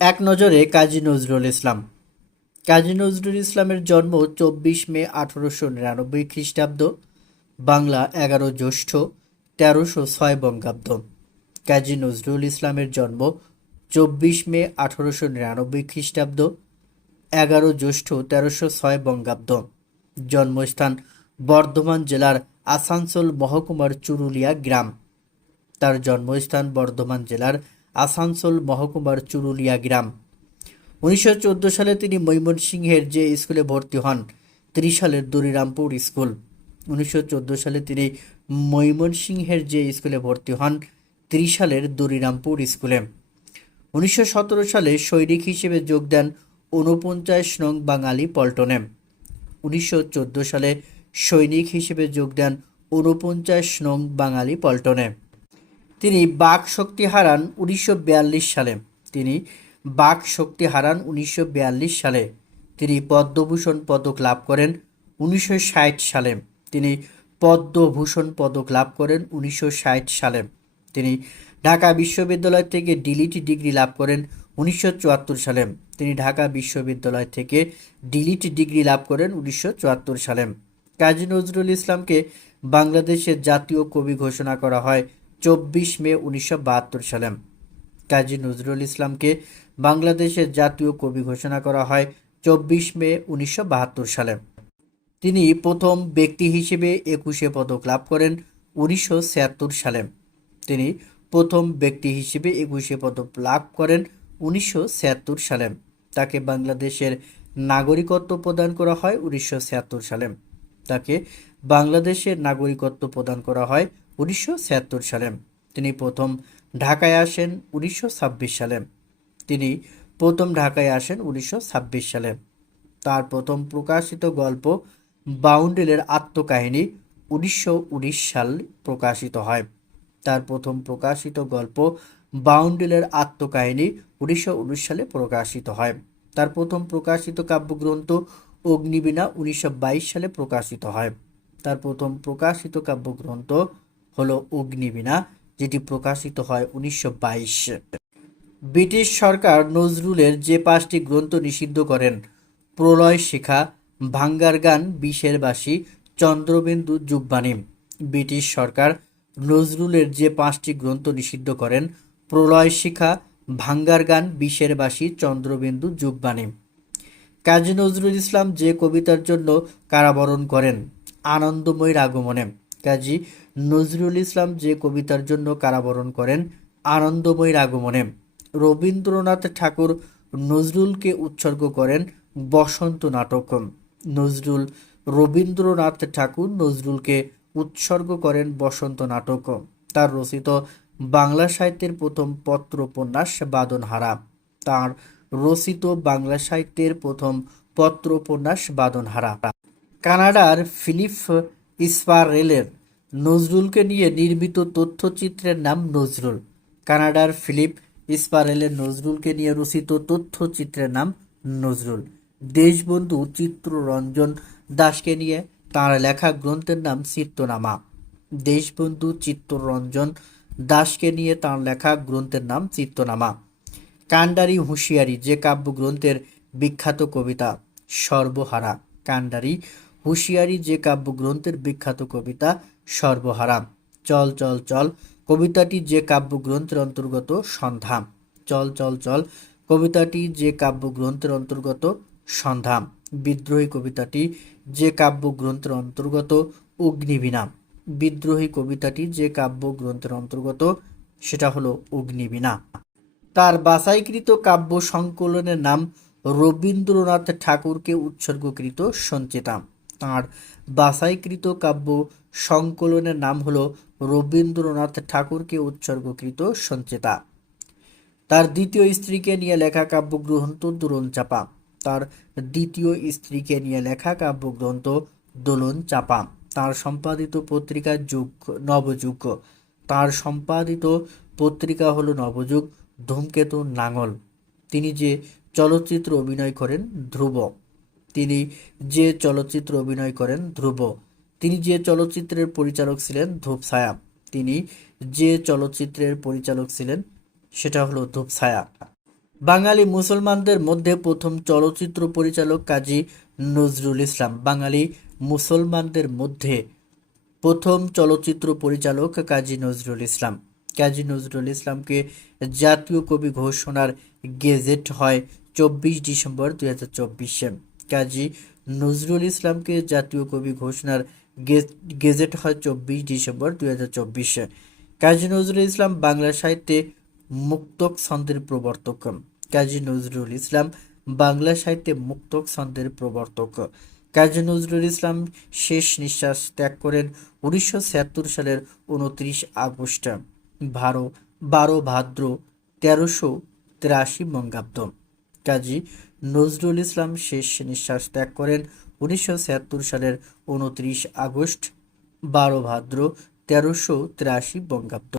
এক নজরে কাজী নজরুল ইসলাম। কাজী নজরুল ইসলামের জন্ম চব্বিশ মে আঠারোশো নিরানব্বই খ্রিস্টাব্দ, বাংলা এগারো জ্যৈষ্ঠ তেরোশো ছয় বঙ্গাব্দ। কাজী নজরুল ইসলামের জন্ম চব্বিশ মে আঠারোশো নিরানব্বই খ্রিস্টাব্দ, এগারো জ্যৈষ্ঠ তেরোশো ছয় বঙ্গাব্দ। জন্মস্থান বর্ধমান জেলার আসানসোল মহকুমার চুরুলিয়া গ্রাম। তার জন্মস্থান বর্ধমান জেলার আসানসোল মহকুমার চুরুলিয়া গ্রাম। উনিশশো চোদ্দ সালে তিনি ময়মনসিংহের যে স্কুলে ভর্তি হন, ত্রিশ সালের দরিরামপুর স্কুল। উনিশশো চোদ্দ সালে তিনি ময়মনসিংহের যে স্কুলে ভর্তি হন, ত্রিশ সালের দরিরামপুর স্কুলে। উনিশশো সতেরো সালে সৈনিক হিসেবে যোগ দেন ঊনপঞ্চাশ নং বাঙালি পল্টনে। উনিশশো চোদ্দ সালে সৈনিক হিসেবে যোগ দেন ঊনপঞ্চাশ নং বাঙালি পল্টনে। তিনি বাক শক্তি হারান উনিশশো বিয়াল্লিশ সালে। তিনি বাক শক্তি হারান উনিশশো বিয়াল্লিশ সালে। তিনি পদ্মভূষণ পদক লাভ করেন উনিশশো ষাট সালে। তিনি পদ্মভূষণ পদক লাভ করেন উনিশশো ষাট সালে। তিনি ঢাকা বিশ্ববিদ্যালয় থেকে ডিলিট ডিগ্রি লাভ করেন উনিশশো চুয়াত্তর সালে। তিনি ঢাকা বিশ্ববিদ্যালয় থেকে ডিলিট ডিগ্রি লাভ করেন উনিশশো চুয়াত্তর সালে। কাজী নজরুল ইসলামকে বাংলাদেশের জাতীয় কবি ঘোষণা করা হয় চব্বিশ মে উনিশশো বাহাত্তর সালে। কাজী নজরুল ইসলামকে বাংলাদেশের জাতীয় কবি ঘোষণা করা হয় চব্বিশ মে উনিশশো বাহাত্তর সালে। তিনি প্রথম ব্যক্তি হিসেবে একুশে পদক লাভ করেন উনিশশো ছিয়াত্তর সালে। তিনি প্রথম ব্যক্তি হিসেবে একুশে পদক লাভ করেন উনিশশো ছিয়াত্তর সালে। তাকে বাংলাদেশের নাগরিকত্ব প্রদান করা হয় উনিশশো ছিয়াত্তর সালে। তাকে বাংলাদেশের নাগরিকত্ব প্রদান করা হয় উনিশশো ছিয়াত্তর সালে তিনি প্রথম ঢাকায় আসেন উনিশশো ছাব্বিশ সালে। তিনি প্রথম ঢাকায় আসেন উনিশশো ছাব্বিশ সালে। তার প্রথম প্রকাশিত গল্প বাউন্ডেলের আত্মকাহিনী উনিশশো সাল প্রকাশিত হয়। তার প্রথম প্রকাশিত গল্প বাউন্ডেলের আত্মকাহিনী উনিশশো উনিশ সালে প্রকাশিত হয়। তার প্রথম প্রকাশিত কাব্যগ্রন্থ অগ্নিবীণা উনিশশো বাইশ সালে প্রকাশিত হয়। তার প্রথম প্রকাশিত কাব্যগ্রন্থ হলো অগ্নিবীণা যেটি প্রকাশিত হয় উনিশশো ব্রিটিশ সরকার নজরুলের যে পাঁচটি গ্রন্থ নিষিদ্ধ করেন, প্রলয় শিখা, ভাঙ্গার গান, বিষের বাসী চন্দ্রবিন্দু যুগবাণী ব্রিটিশ সরকার নজরুলের যে পাঁচটি গ্রন্থ নিষিদ্ধ করেন, প্রলয় শিখা, ভাঙ্গার গান, বিষের বাসী চন্দ্রবিন্দু যুগবাণী কাজী নজরুল ইসলাম যে কবিতার জন্য কারাবরণ করেন, আনন্দময়ীর আগমনে। কাজী নজরুল ইসলাম যে কবিতার জন্য কারাবরণ করেন আনন্দময়ীর আগমনে। রবীন্দ্রনাথ ঠাকুর নজরুলকে উৎসর্গ করেন বসন্ত নাটক। নজরুল, রবীন্দ্রনাথ ঠাকুর নজরুলকে উৎসর্গ করেন বসন্ত নাটক। তার রচিত বাংলা সাহিত্যের প্রথম পত্র উপন্যাস বাদনহারা। তার রচিত বাংলা সাহিত্যের প্রথম পত্র উপন্যাস বাদনহারা। কানাডার ফিলিপ ইসপারেলের নজরুলকে নিয়ে নির্মিত তথ্যচিত্রের নাম নজরুল। কানাডার ফিলিপ ইসপারেলের নজরুলকে নিয়ে রচিত তথ্যচিত্রের নাম নজরুল। দেশবন্ধু চিত্ররঞ্জন দাসকে নিয়ে তাঁর লেখা গ্রন্থের নাম চিত্তনামা দেশবন্ধু চিত্তরঞ্জন দাসকে নিয়ে তাঁর লেখা গ্রন্থের নাম চিত্তনামা কান্ডারি হুঁশিয়ারি, যে কাব্যগ্রন্থের বিখ্যাত কবিতা, সর্বহারা। কান্ডারি হুঁশিয়ারি, যে কাব্যগ্রন্থের বিখ্যাত কবিতা সর্বহারা চল চল চল, কবিতাটি যে কাব্যগ্রন্থের অন্তর্গত সন্ধ্যা চল চল চল, কবিতাটি যে কাব্যগ্রন্থের অন্তর্গত সন্ধ্যা বিদ্রোহী কবিতাটি যে কাব্যগ্রন্থের অন্তর্গত অগ্নিবীণা বিদ্রোহী কবিতাটি যে কাব্যগ্রন্থের অন্তর্গত, সেটা হলো অগ্নিবীণা তার বাছাইকৃত কাব্য সংকলনের নাম রবীন্দ্রনাথ ঠাকুরকে উৎসর্গকৃত সঞ্চিতা তাঁর বাছাইকৃত কাব্য সংকলনের নাম হল রবীন্দ্রনাথ ঠাকুরকে উৎসর্গকৃত সঞ্চেতা। তার দ্বিতীয় স্ত্রীকে নিয়ে লেখা কাব্যগ্রন্থ দোলন চাপা। তার দ্বিতীয় স্ত্রীকে নিয়ে লেখা কাব্যগ্রন্থ দোলন চাপা। তার সম্পাদিত পত্রিকা যুগ, নবযুগ। তার সম্পাদিত পত্রিকা হলো নবযুগ, ধূমকেতু, নাঙল। তিনি যে চলচ্চিত্র অভিনয় করেন, ধ্রুব। তিনি যে চলচ্চিত্র অভিনয় করেন, ধ্রুব। তিনি যে চলচ্চিত্রের পরিচালক ছিলেন ধূপছায়া তিনি যে চলচ্চিত্রের পরিচালক ছিলেন, সেটা হলো ধূপছায়া বাঙালি মুসলমানদের মধ্যে প্রথম চলচ্চিত্র পরিচালক কাজী নজরুল ইসলাম। বাঙালি মুসলমানদের মধ্যে প্রথম চলচ্চিত্র পরিচালক কাজী নজরুল ইসলাম। কাজী নজরুল ইসলামকে জাতীয় কবি ঘোষণার গেজেট হয় চব্বিশ ডিসেম্বর দুই হাজার চব্বিশে। কাজী নজরুল ইসলামকে জাতীয় কবি ঘোষণার গেজেট হয় চব্বিশ ডিসেম্বর দুই হাজার চব্বিশে। কাজী নজরুল ইসলাম বাংলা সাহিত্যে মুক্তক ছন্দের প্রবর্তক। কাজী নজরুল ইসলাম বাংলা সাহিত্যে মুক্তক ছন্দের প্রবর্তক। কাজী নজরুল ইসলাম শেষ নিঃশ্বাস ত্যাগ করেন উনিশশো ছিয়াত্তর সালের উনত্রিশ আগস্ট। বারো বারো ভাদ্র তেরোশো তিরাশি বঙ্গাব্দ। কাজী নজরুল ইসলাম শেষ নিঃশ্বাস ত্যাগ করেন উনিশশো ছিয়াত্তর সালের উনত্রিশ আগস্ট। বারো ভাদ্র তেরোশো তিরাশি বঙ্গাব্দ।